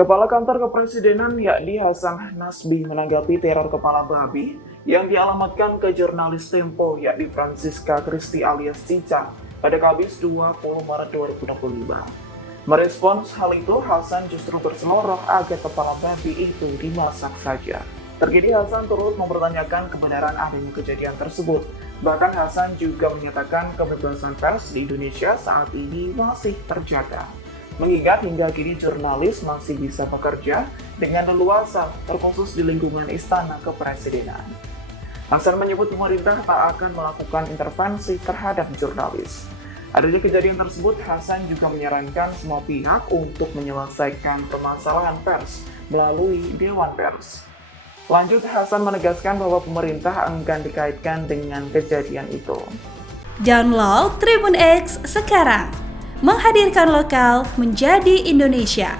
Kepala Kantor Kepresidenan yakni Hasan Nasbi menanggapi teror kepala babi yang dialamatkan ke jurnalis Tempo yakni Francisca Christie alias Cica pada Kamis 20 Maret 2025. Merespons hal itu, Hasan justru berseloroh agar kepala babi itu dimasak saja. Terkini Hasan turut mempertanyakan kebenaran adanya kejadian tersebut. Bahkan Hasan juga menyatakan kebebasan pers di Indonesia saat ini masih terjaga. Mengingat hingga kini jurnalis masih bisa bekerja dengan leluasa, terkhusus di lingkungan Istana Kepresidenan. Hasan menyebut pemerintah tak akan melakukan intervensi terhadap jurnalis. Adanya kejadian tersebut, Hasan juga menyarankan semua pihak untuk menyelesaikan permasalahan pers melalui Dewan Pers. Lanjut, Hasan menegaskan bahwa pemerintah enggan dikaitkan dengan kejadian itu. Download Tribun X sekarang, menghadirkan lokal menjadi Indonesia.